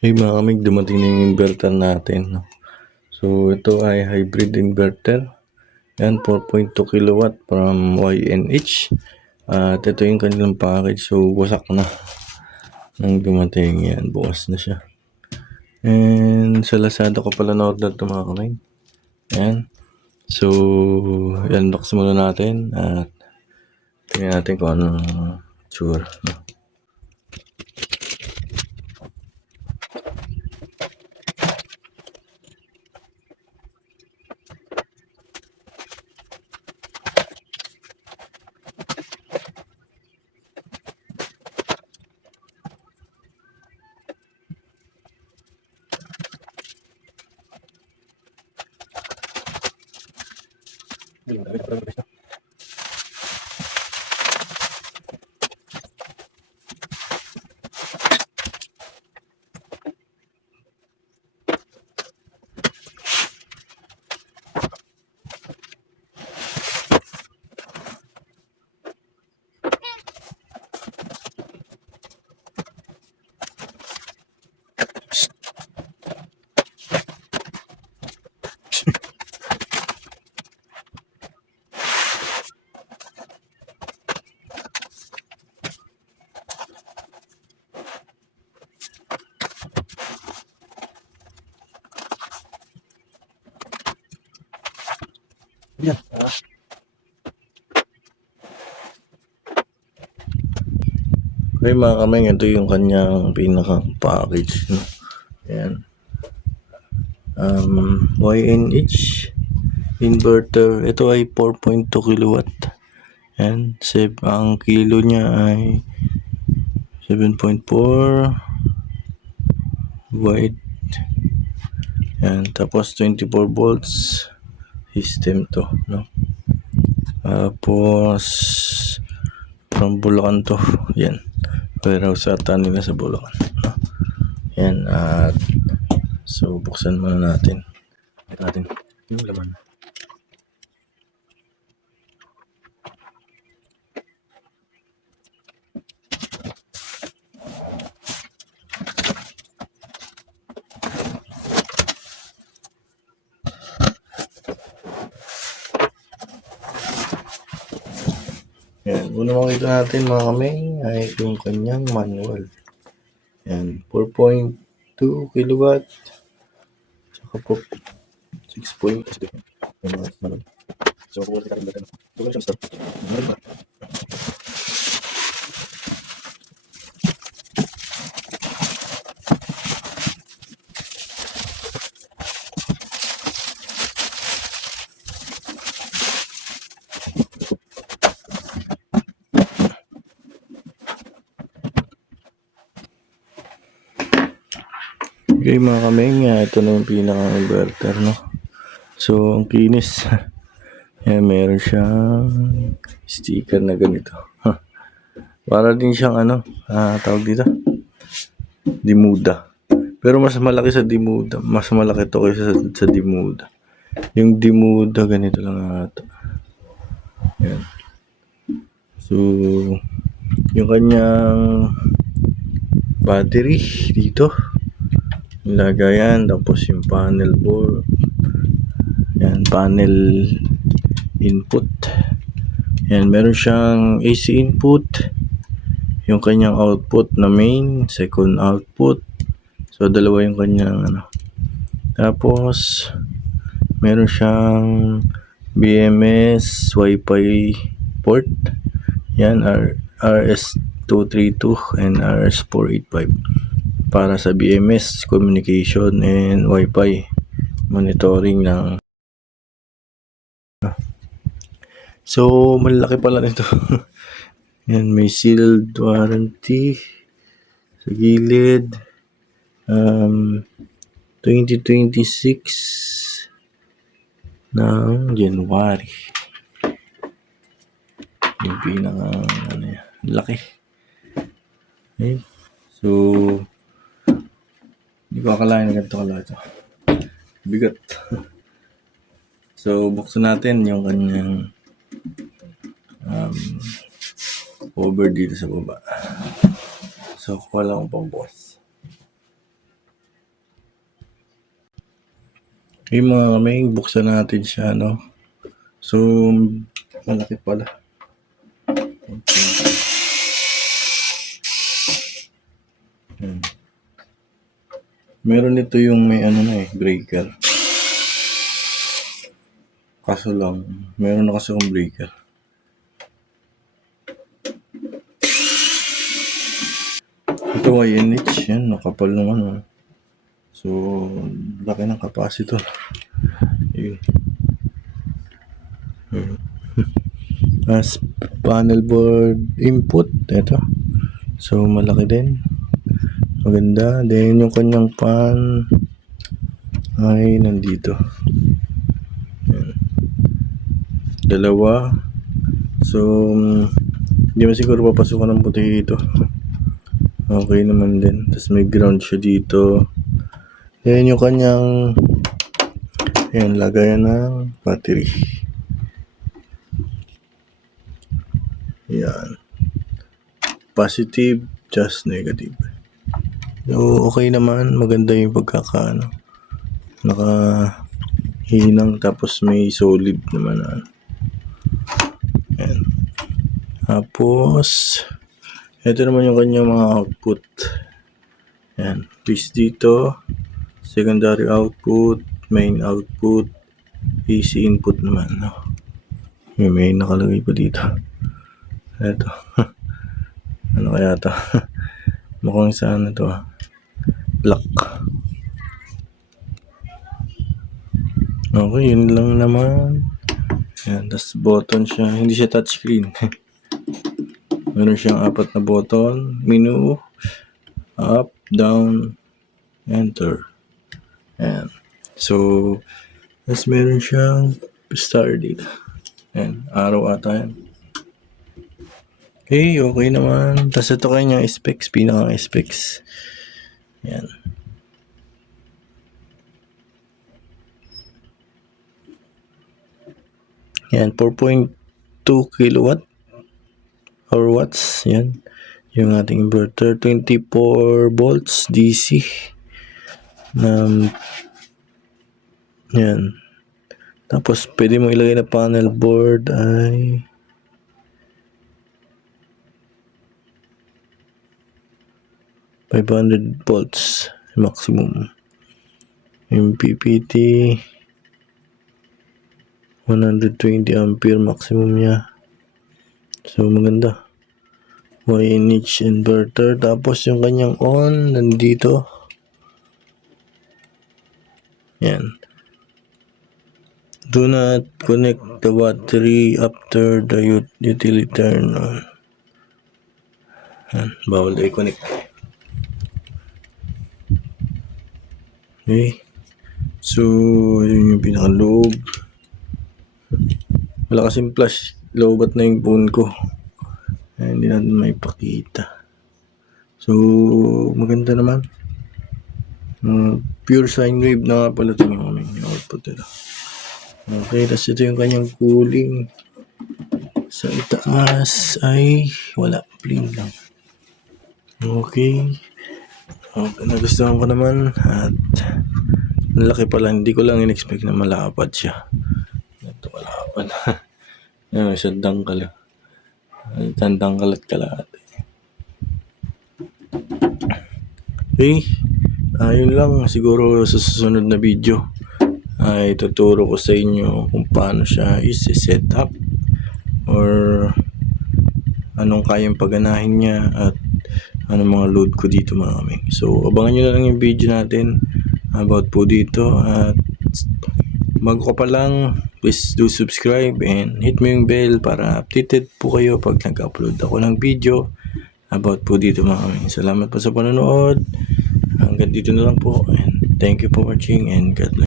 Hey mga kamig, dumating na yung inverter natin. No? So ito ay hybrid inverter. Yan, 4.2 kilowatt from YNH. At ito yung kanilang package. So wasak na. Nang dumating yan, bukas na siya. And sa Lazada ko pala na-order ito mga kamig. Yan. So yan, box muna natin. At tingnan natin kung anong tsura. No? Yan. Okay mga kamay, ito yung kanyang pinaka-package. No? Ayan. YNH inverter. Ito ay 4.2 kilowatt. Ayan. Ang kilo niya ay 7.4 wide. Ayan. Tapos 24 volts system to. No? Tapos from Bulacan to. Yan. Warehouse ata nila sa Bulacan. No? Yan. At so buksan muna natin. Ito natin yung laman. Yan, una makita natin mga kamay ay yung kanyang manual. Yan, 4.2 kilowatt. Tsaka po 6. Yan, manual. So, kung kita rin ito lang siya start. Okay mga kameng, ito na yung pinaka-inverter, no? So, ang kinis. Yan, meron siyang sticker na ganito. Para din siyang tawag dito? Dimuda. Pero mas malaki sa Dimuda. Mas malaki to kaysa sa Dimuda. Yung Dimuda, ganito lang ata. Yan. So, yung kanyang battery dito. Lagayan, tapos yung panel board. Yan, panel input. Yan, meron siyang AC input. Yung kanyang output na main, second output. So, dalawa yung kanyang Tapos, meron siyang BMS Wi-Fi port. Yan, RS232 and RS485. Para sa BMS communication and Wi-Fi monitoring ng. So, malaki pala nito. Yan, may sealed warranty sa gilid. 2026 ng January. Yung pinaka laki. Okay. So, hindi ko akalain na ganito kalaki ito. Bigat. So, buksan natin yung kanyang cover dito sa baba. So, kuha lang akong pambukas. Yung mga kaming, buksan natin siya, no? So, malaki pala. Okay. Meron ito yung may ano na breaker. Kaso lang, meron na kasi akong breaker. Ito YNH, yan, nakapal ng ano. So, laki ng capacitor. Yun. As panel board input, ito. So, malaki din. Maganda. Then, yung kanyang fan ay nandito. Yan. Dalawa. So, hindi mo siguro papasukan ng puti ito. Okay naman din. Tapos may ground siya dito. Yan yung kanyang lagayan ng battery. Yan. Positive, just negative. So, okay naman. Maganda yung pagkakaano. Nakahinang tapos may solid naman. Yan. Tapos, ito naman yung kanyang mga output. Yan. Please dito. Secondary output, main output, AC input naman. No? May nakalagay pa dito. Ito. Ano kaya ito? Mukhang saan ito? Black. Okay, yun lang naman. Yan, tas button siya. Hindi siya touchscreen. Meron siyang 4 na button. Menu, up, down, enter. Yan. So, tas meron siyang start dito. Yan, araw ata yan. Okay naman. Tas ito kanya specs, pinaka specs. Yan. Yan, 4.2 kilowatt or watts. Yan. Yung ating inverter. 24 volts DC. Yan. Tapos, pwede mo ilagay na panel board ay 500 volts maximum. Yung PPT 120 ampere maximum niya. So maganda. YNH inverter. Tapos yung kanyang on nandito. Yan. Do not connect the battery after the utility turn on. Yan. Bawal na i-connect. Okay. So, yun yung pinakaloob. Wala kasing flash. Lobat na yung phone ko. Ay, hindi natin may pakita. So, maganda naman. Pure sine wave na nga pala ito yung output nila. Okay, tapos ito yung kanyang cooling. Sa itaas ay wala. Plain lang. Okay. Nagustuhan ko naman at malaki pala, hindi ko lang in-expect na malapad siya. Ito malapad. Yan, isa dangkal. Dangkal at kalahati. Okay. Yun lang. Siguro sa susunod na video ay tuturo ko sa inyo kung paano siya i-set up or anong kayang paganahin niya at ano mga load ko dito mga kaming. So, abangan nyo na lang yung video natin about po dito. At bago ka pa lang, please do subscribe and hit mo yung bell para updated po kayo pag nag-upload ako ng video about po dito mga kaming. Salamat po sa panonood. Hanggang dito na lang po. And thank you for watching and God bless.